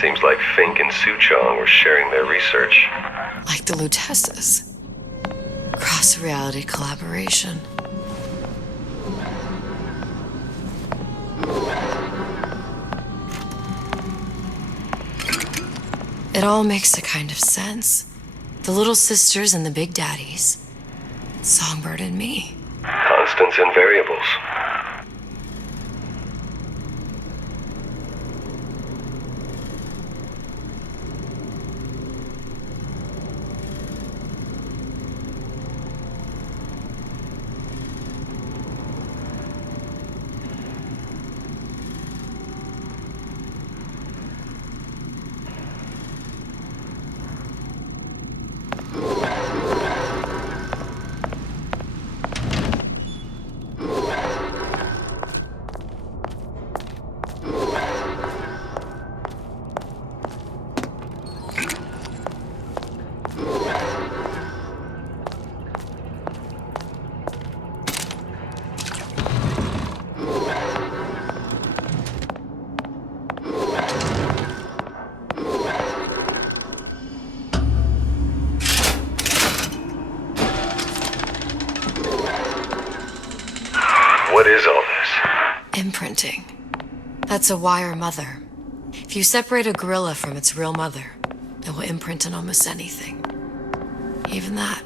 Seems like Fink and Suchong were sharing their research. Like the Lutesses. Cross-reality collaboration. It all makes a kind of sense. The little sisters and the big daddies. Songbird and me. Constants and variables. What is all this? Imprinting. That's a wire mother. If you separate a gorilla from its real mother, it will imprint on almost anything. Even that.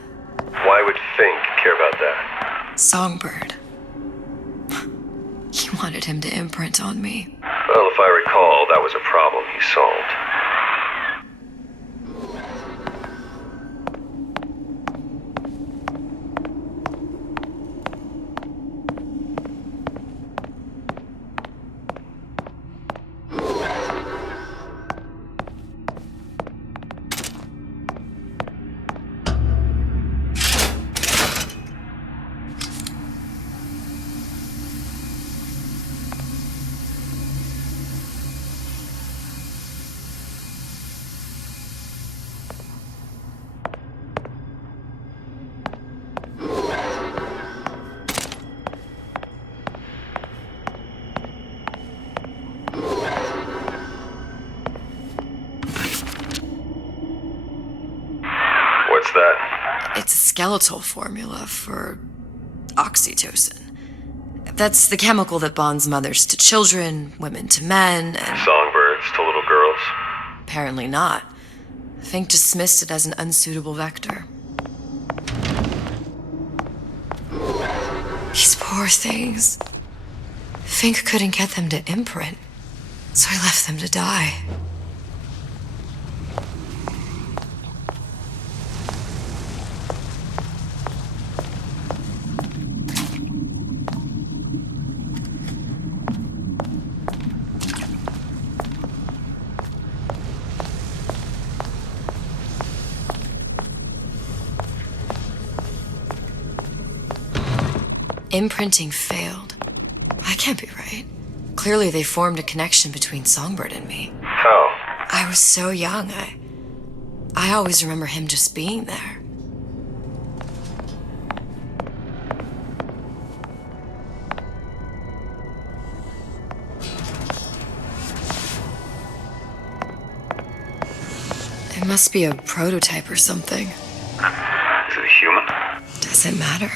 Why would Fink care about that? Songbird. He wanted him to imprint on me. Well, if I recall, that was a problem he solved. What's that? It's a skeletal formula for oxytocin. That's the chemical that bonds mothers to children, women to men, and... Songbirds to little girls? Apparently not. Fink dismissed it as an unsuitable vector. These poor things. Fink couldn't get them to imprint, so I left them to die. Imprinting failed. That can't be right. Clearly they formed a connection between Songbird and me. How? I was so young, I always remember him just being there. It must be a prototype or something. Is it a human? Does it matter?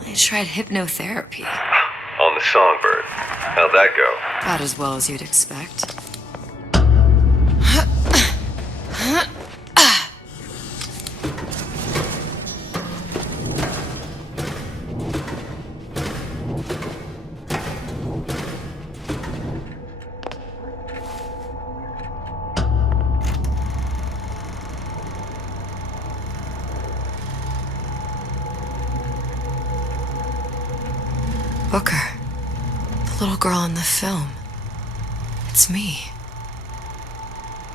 I tried hypnotherapy. On the Songbird. How'd that go? About as well as you'd expect. Booker. The little girl in the film. It's me.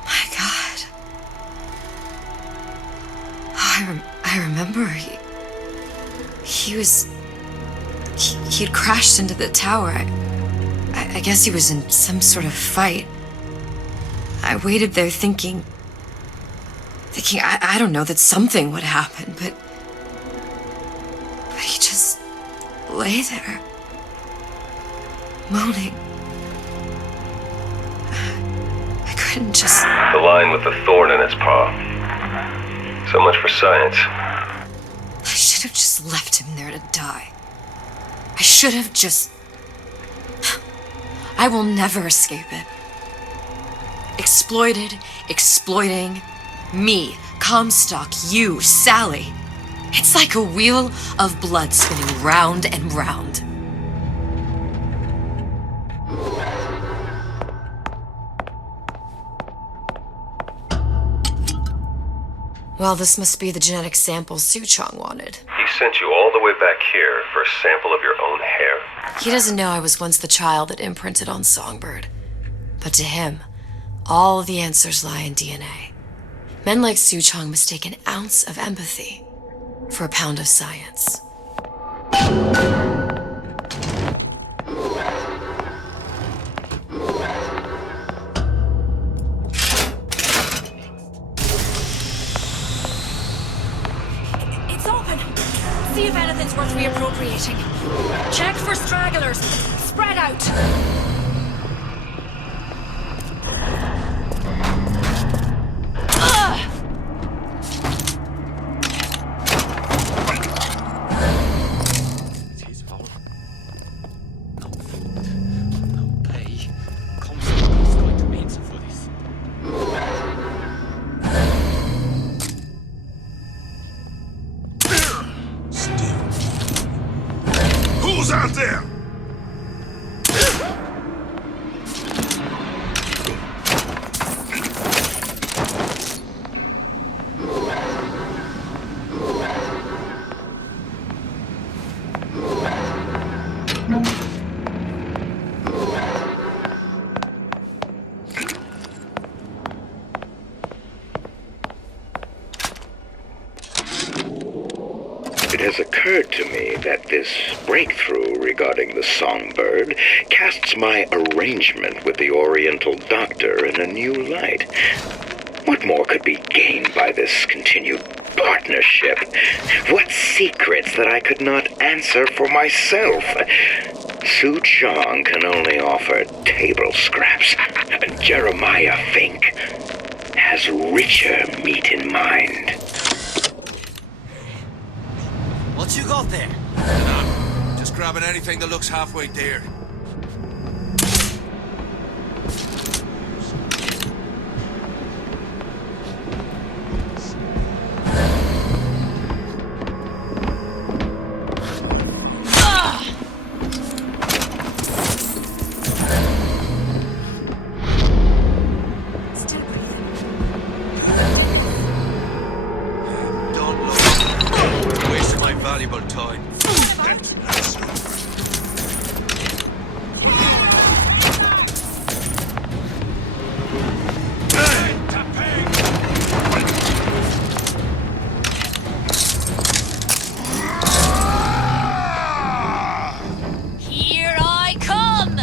My God. Oh, I remember he'd crashed into the tower. I guess he was in some sort of fight. I waited there thinking I don't know, that something would happen, but he just lay there, moaning. I couldn't just... The line with the thorn in its paw. So much for science. I should have just left him there to die. I should have just... I will never escape it. Exploited, exploiting, me, Comstock, you, Sally. It's like a wheel of blood spinning round and round. Well, this must be the genetic sample Suchong wanted. He sent you all the way back here for a sample of your own hair? He doesn't know I was once the child that imprinted on Songbird. But to him, all of the answers lie in DNA. Men like Suchong mistake an ounce of empathy for a pound of science. It's open! See if anything's worth reappropriating. Check for stragglers. Spread out! Out there! It has occurred to me that this breakthrough regarding the songbird casts my arrangement with the Oriental Doctor in a new light. What more could be gained by this continued partnership? What secrets that I could not answer for myself? Suchong can only offer table scraps. Jeremiah Fink has richer meat in mind. What you got there? Dunno. Just grabbing anything that looks halfway there. Still breathing. Don't look. Wasting my valuable time. Here I come!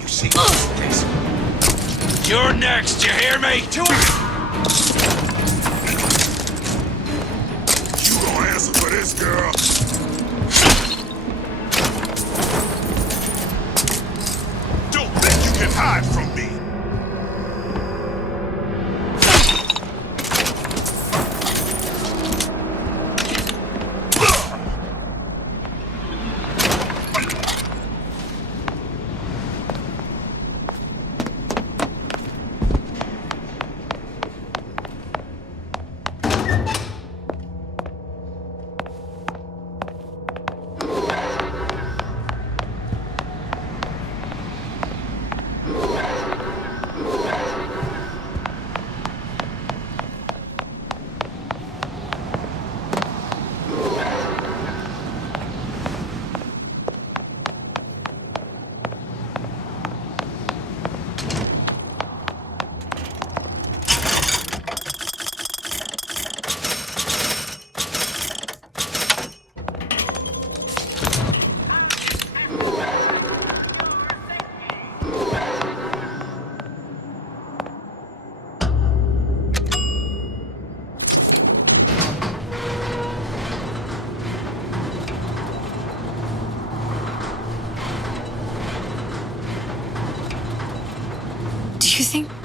You see this? You're next, you hear me? You gonna answer for this, girl? Don't think you can hide from me.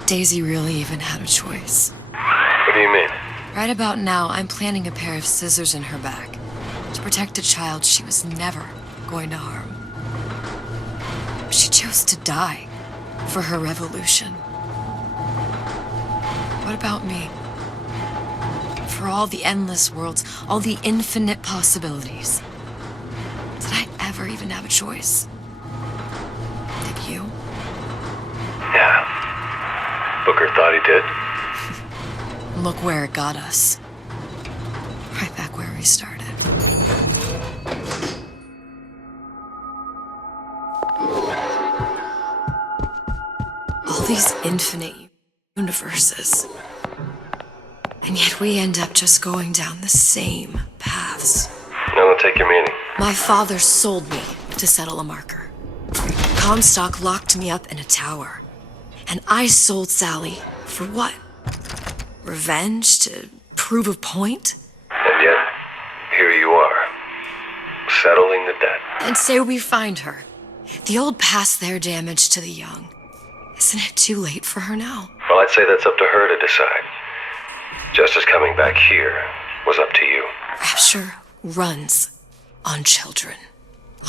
Daisy really even had a choice. What do you mean? Right about now, I'm planting a pair of scissors in her back to protect a child she was never going to harm. She chose to die for her revolution. What about me? For all the endless worlds, all the infinite possibilities. Did I ever even have a choice? Did you? Yeah. Booker thought he did. Look where it got us. Right back where we started. All these infinite universes. And yet we end up just going down the same paths. I don't take your meaning. My father sold me to settle a marker. Comstock locked me up in a tower. And I sold Sally for what? Revenge? To prove a point? And yet, here you are, settling the debt. And say we find her. The old past their damage to the young. Isn't it too late for her now? Well, I'd say that's up to her to decide. Justice coming back here was up to you. Rapture runs on children.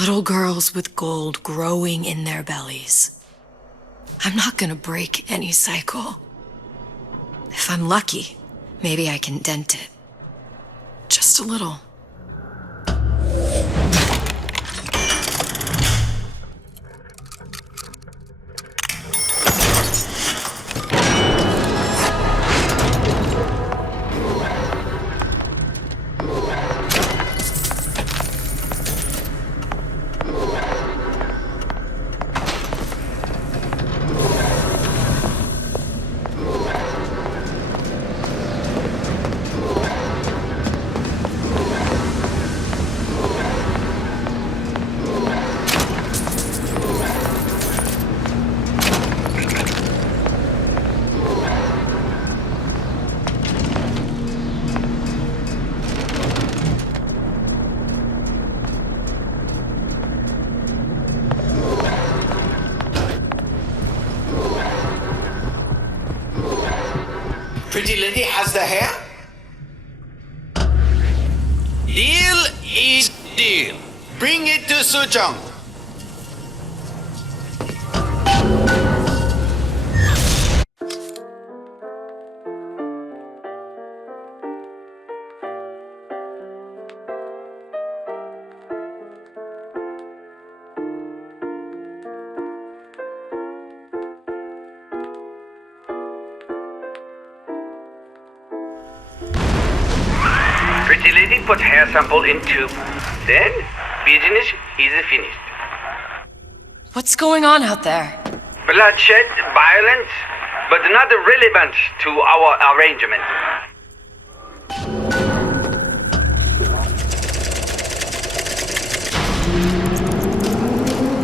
Little girls with gold growing in their bellies. I'm not gonna break any cycle. If I'm lucky, maybe I can dent it. Just a little. Pretty lady has the hair? Deal is deal. Bring it to Suchong. Pretty lady put hair sample in tube. Then, business is finished. What's going on out there? Bloodshed, violence, but not relevant to our arrangement.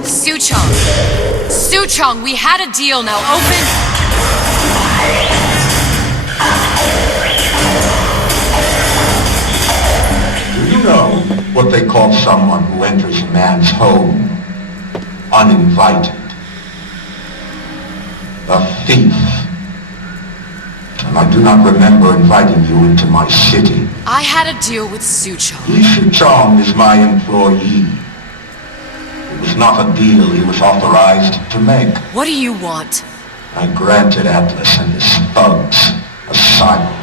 Suchong! Suchong, we had a deal, now open! Do you know what they call someone who enters a man's home uninvited? A thief. And I do not remember inviting you into my city. I had a deal with Suchong. Li Suchong is my employee. It was not a deal he was authorized to make. What do you want? I granted Atlas and his thugs asylum.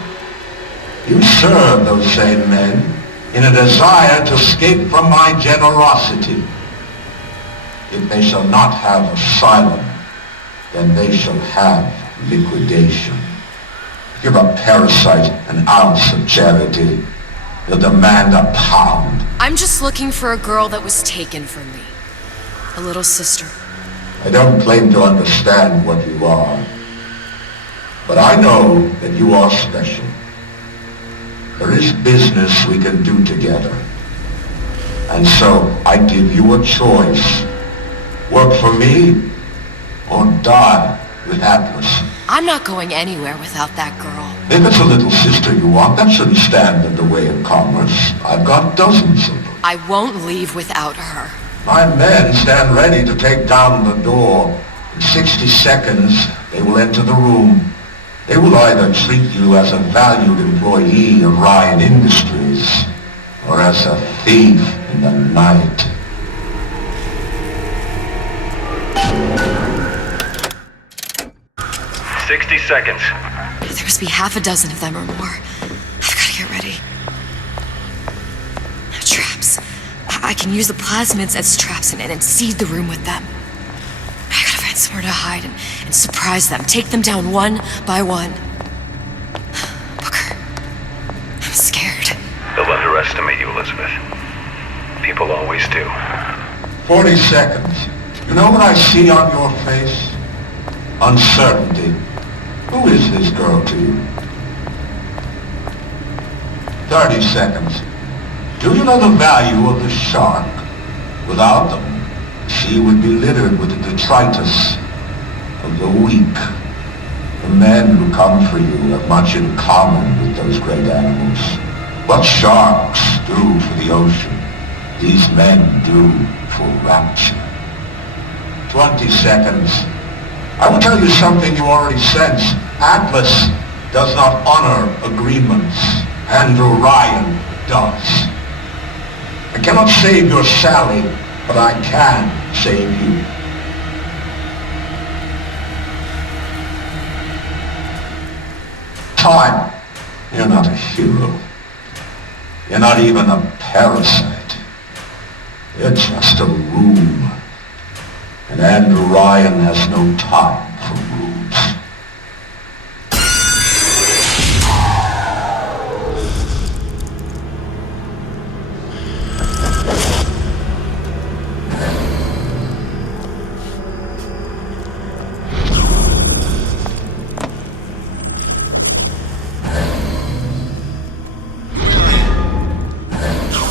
You serve those same men in a desire to escape from my generosity. If they shall not have asylum, then they shall have liquidation. You're a parasite, an ounce of charity. You'll demand a pound. I'm just looking for a girl that was taken from me. A little sister. I don't claim to understand what you are, but I know that you are special. There is business we can do together. And so I give you a choice. Work for me or die with Atlas. I'm not going anywhere without that girl. If it's a little sister you want, that shouldn't stand in the way of commerce. I've got dozens of them. I won't leave without her. My men stand ready to take down the door In 60 seconds, they will enter the room. They will either treat you as a valued employee of Ryan Industries, or as a thief in the night. Seconds. There must be half a dozen of them or more. I've got to get ready. Traps. I can use the plasmids as traps and seed the room with them. I gotta find somewhere to hide and surprise them. Take them down one by one. Booker, I'm scared. They'll underestimate you, Elizabeth. People always do. 40 seconds. You know what I see on your face? Uncertainty. Who is this girl to you? 30 seconds. Do you know the value of the shark? Without them, the sea would be littered with the detritus of the weak. The men who come for you have much in common with those great animals. What sharks do for the ocean, these men do for rapture. 20 seconds. I will tell you something you already sense. Atlas does not honor agreements. Andrew Ryan does. I cannot save your Sally, but I can save you. Time. You're not a hero. You're not even a parasite. You're just a room. And Andrew Ryan has no time for rooms.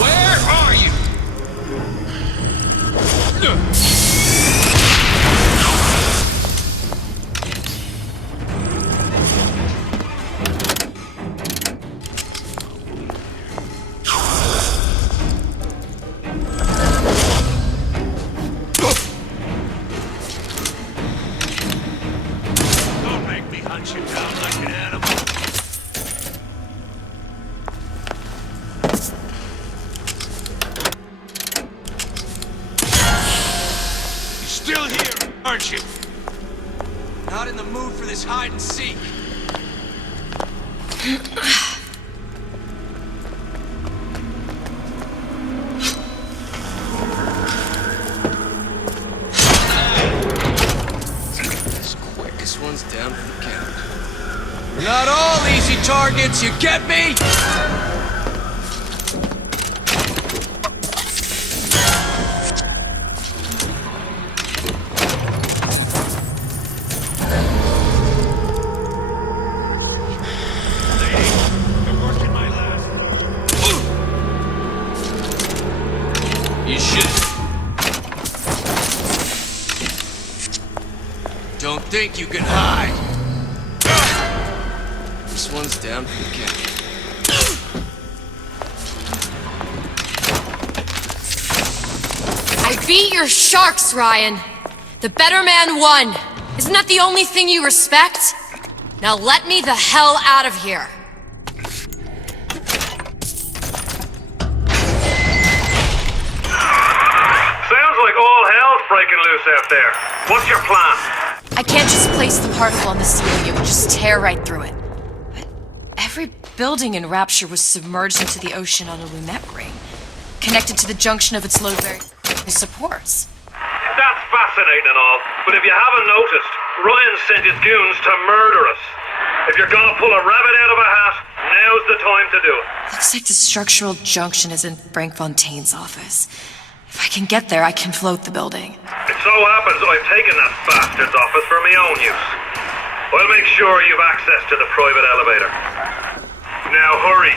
Where are you? Don't make me hunt you down like an animal. You're still here, aren't you? Not in the mood for this hide and seek. This quickest one's down for the count. We're not all easy targets, you get me? You're working my last. You should. Don't think you can hide. This one's down for the count. I beat your sharks, Ryan. The better man won. Isn't that the only thing you respect? Now let me the hell out of here. Sounds like all hell's breaking loose out there. What's your plan? I can't just place the particle on the ceiling. It would just tear right through it. But every building in Rapture was submerged into the ocean on a lunette ring, connected to the junction of its load bearing supports. That's fascinating and all, but if you haven't noticed, Ryan sent his goons to murder us. If you're gonna pull a rabbit out of a hat, now's the time to do it. Looks like the structural junction is in Frank Fontaine's office. If I can get there, I can float the building. It so happens I've taken that bastard's office for my own use. I'll make sure you've access to the private elevator. Now hurry.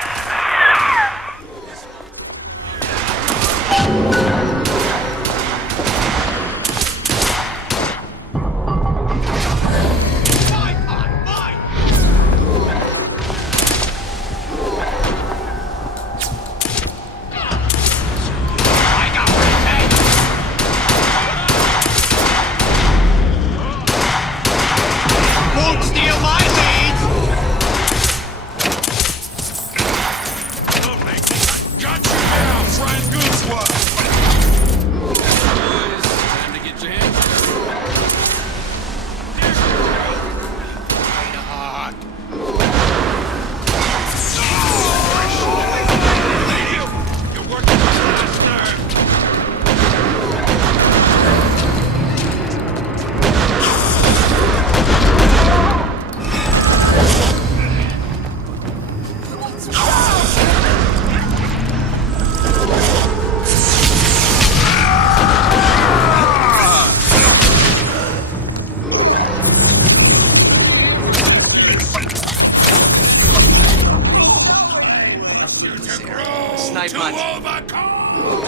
night to much. overcome!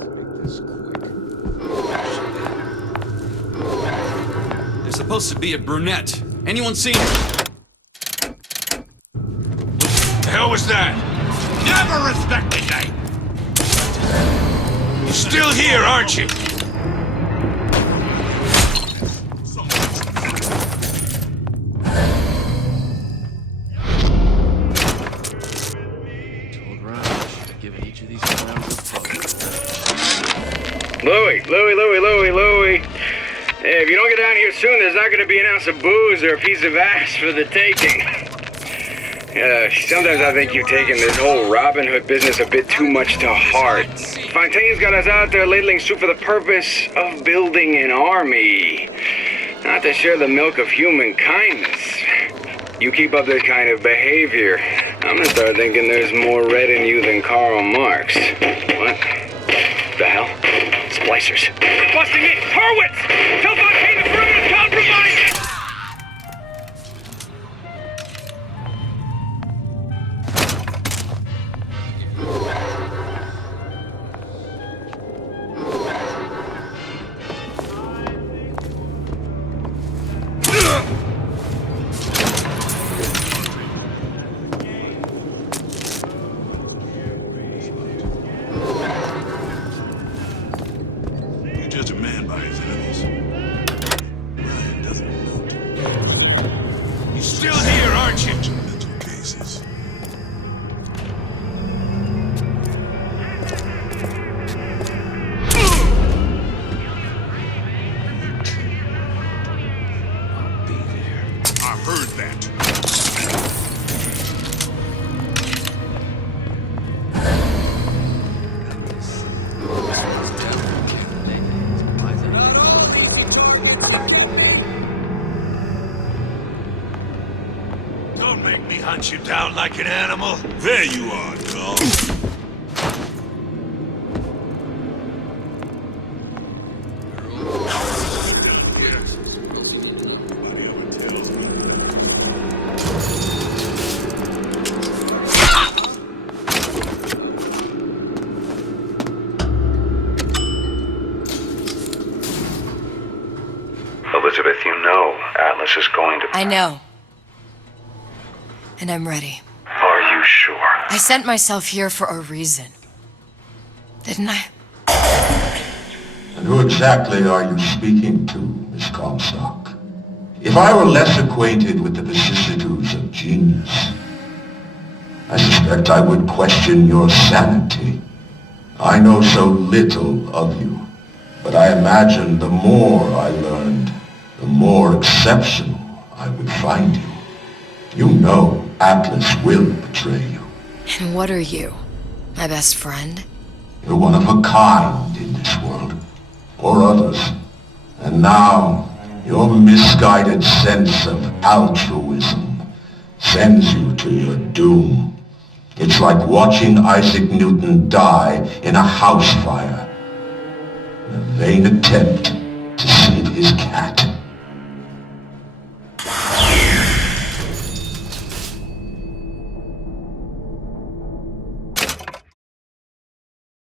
Make this quick. There's supposed to be a brunette. Anyone seen her? The hell was that? Never respected me! You're still here, aren't you? Told Ryan I should have given each of these clowns a phone. Louie. Hey, if you don't get down here soon, there's not going to be an ounce of booze or a piece of ass for the taking. Sometimes I think you've taken this whole Robin Hood business a bit too much to heart. Fontaine's got us out there ladling soup for the purpose of building an army, not to share the milk of human kindness. You keep up this kind of behavior, I'm gonna start thinking there's more red in you than Karl Marx. What the hell? Splicers. They're busting in! Hurwitz! Tell Fontaine the perimeter's compromised! You judge a man by his enemies. Ryan doesn't amount to much. You're still here, aren't you? Mental cases. I'll be there. I heard that. This one's down for the count. Not all easy targets. Don't make me hunt you down like an animal. There you are, dog. Elizabeth, you know Atlas is going to... I know. And I'm ready. Are you sure? I sent myself here for a reason. Didn't I? And who exactly are you speaking to, Miss Comstock? If I were less acquainted with the vicissitudes of genius, I suspect I would question your sanity. I know so little of you, but I imagine the more I learned, the more exceptional I would find you. You know Atlas will betray you. And what are you? My best friend? You're one of a kind in this world, or others. And now, your misguided sense of altruism sends you to your doom. It's like watching Isaac Newton die in a house fire, in a vain attempt to save his cat.